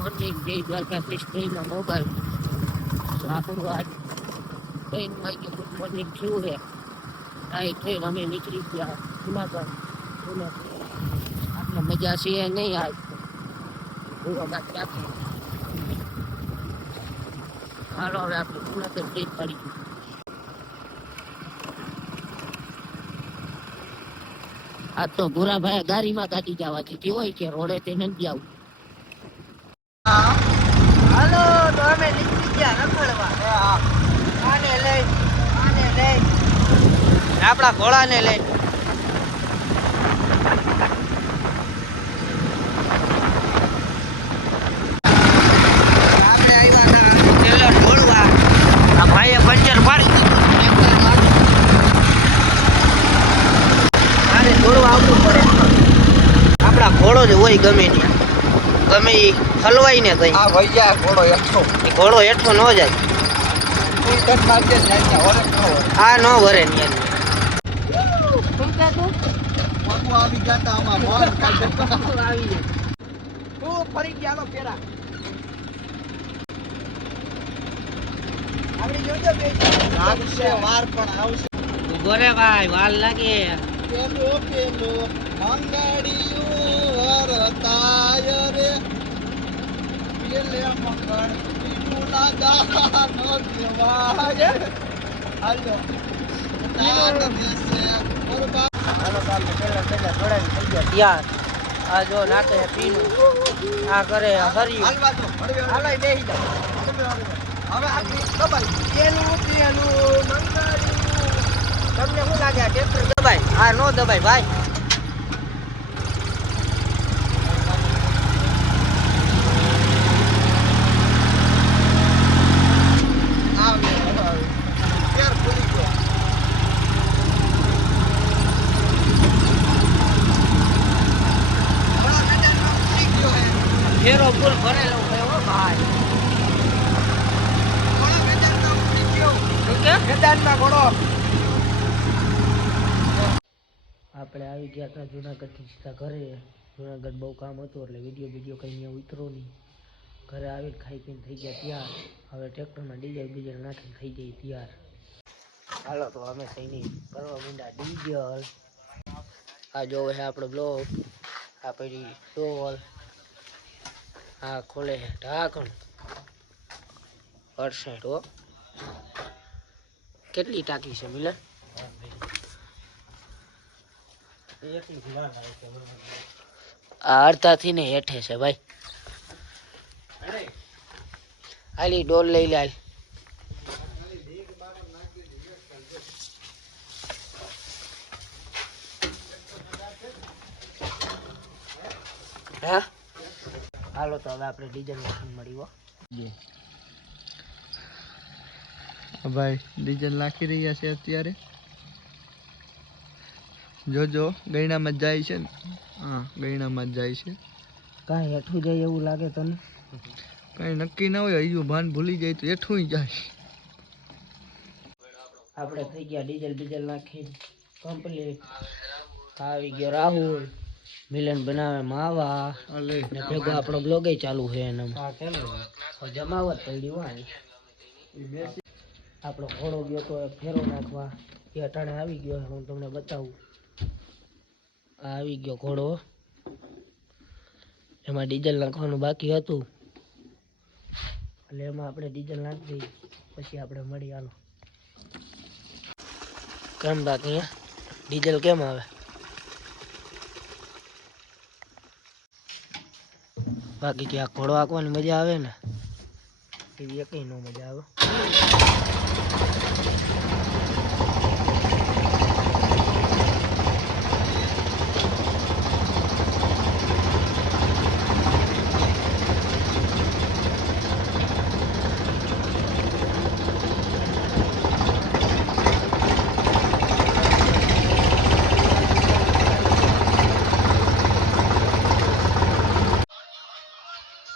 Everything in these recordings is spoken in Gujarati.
મોર્નિંગ જય દ્વારકાધીશ ટ્રેનમાં મોબાઈલ આપણું આજ ટ્રેન વાગે ગુડ મોર્નિંગ થયું છે. આ ટ્રેન અમે નીકળી ગયા જુનાગઢ. આપણે મજા છે નહીં આજ ગોવામાં ત્યાંથી હાલો હવે આપણે જુનાગઢ ટ્રેન પડી. આ તો ભૂરાભાઈ ગાડીમાં કાઢી જવા દીધી હોય કે રોડે તે નથી આવું. હાલો તો અમે નીકળી ગયા રખડવા. આને લઈ આપણા ઘોડાને લઈ. આપણે આવ્યા ટેલર ઢોળવા. આ ભાઈએ પંચર પાડી દીધું. આને ઢોળવા આવવું પડે. આપણા ઘોડો જ હોય ગમે ત્યાં ગમે એ હલવાઈ ને થઈ. આ ભૈયા ઘોડો હેઠો ન જાય. આ નો વરે ને આવી જતા આમાં મોર આવી ફરી ગયા પેરા આપડી જોજો બે લાગશે વાર પણ આવશે. ઉભો રે ભાઈ વાર લાગે. પેલો મંગળિયું વરતાય રે પેલે મંગળ પીનુના ગાનો કહેવાય. હાલો યાર આ જો નાખે પીનું આ કરે હરિયું. હાલો બેસી જાઓ. હવે આપણી દબાઈ પેલું મંગળિયું. તમને શું લાગે આ ટ્રેક્ટર દબાય? આ નો દબાય ભાઈ. ફેરો ફૂલ ભરેલો હોય હો ભાઈ. આપણે આવી ગયા હતા જુનાગઢથી સીધા ઘરે. જુનાગઢ બહુ કામ હતું એટલે વિડીયો કંઈ અહીંયા ઉતરો નહીં. ઘરે આવીને ખાઈ પીને થઈ ગયા તૈયાર. હવે ટ્રેક્ટરમાં ડીઝલ નાખીને થઈ જાય તૈયાર. હાલો તો અમે સૈનિક કરવા માંડ્યા ડીઝલ. આ જોવે છે આપણો બ્લોક. આ પડી ડોલ. આ ખોલે છે ઢાંકણ. પરસેન્ટ હો. કેટલી ટાંકી છે મિલન? આ અડધાથી ને હેઠે છે ભાઈ. હાલી ડોલ લઈ લે. હા હાલો તો હવે આપણે ડીઝલ નાખીને મળીએ. ભાઈ ડીઝલ નાખી રહ્યા છે અત્યારે. જોજો ગયણામાં જ જાય છે ને. હા ગયણામાં જ જાય છે. કાંઈ હેઠું જાય એવું લાગે તને? કાંઈ નક્કી ના હોય. હજુ ભાન ભૂલી જાય તો હેઠું જાય. આપણે થઈ ગયા ડીઝલ નાખી કમ્પ્લીટ. આવી ગયો રાહુલ. મિલન બનાવે માવા ને ભેગો આપણો બ્લોગ ચાલુ છે એનામાં. જમાવટ પડી હોય. આપણો ઘોડો ગયો તો ફેરો નાખવા. એ અટાણે આવી ગયો. હું તમને બતાવું. આ આવી ગયો ઘોડો. એમાં ડીઝલ નાખવાનું બાકી હતું એટલે એમાં આપણે ડીઝલ નાખી દઈએ. પછી આપણે મળી. હાલો કેમ બાકી ડીઝલ કેમ આવે? બાકી ત્યાં ઘોડો હાંકવાની મજા આવે ને એવી એકઈ નો મજા આવે.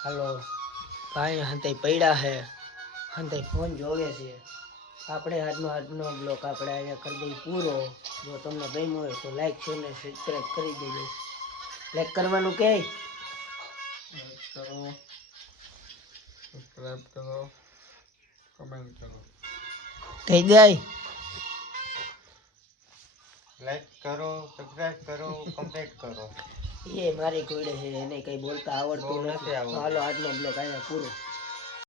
હાલો ભાઈ હંતાઈ પડ્યા છે. હંતાઈ ફોન જોવે છે. આપણે આજનો બ્લોગ આપણે અહીંયા કરી દઈએ પૂરો. જો તમને ગમ્યો હોય તો લાઈક શેર ને સબસ્ક્રાઈબ કરી દેજો. લાઈક કરવાનું કે કરો. સબસ્ક્રાઇબ કરો, કમેન્ટ કરો, કહી દે લાઈક કરો, સબસ્ક્રાઇબ કરો, કમેન્ટ કરો. એ મારી કોઈડે છે એને કઈ બોલતા આવડતું બહુ નથી નથી. આવડતું. હાલો આજનો બ્લોગ અહીંયા પૂરો.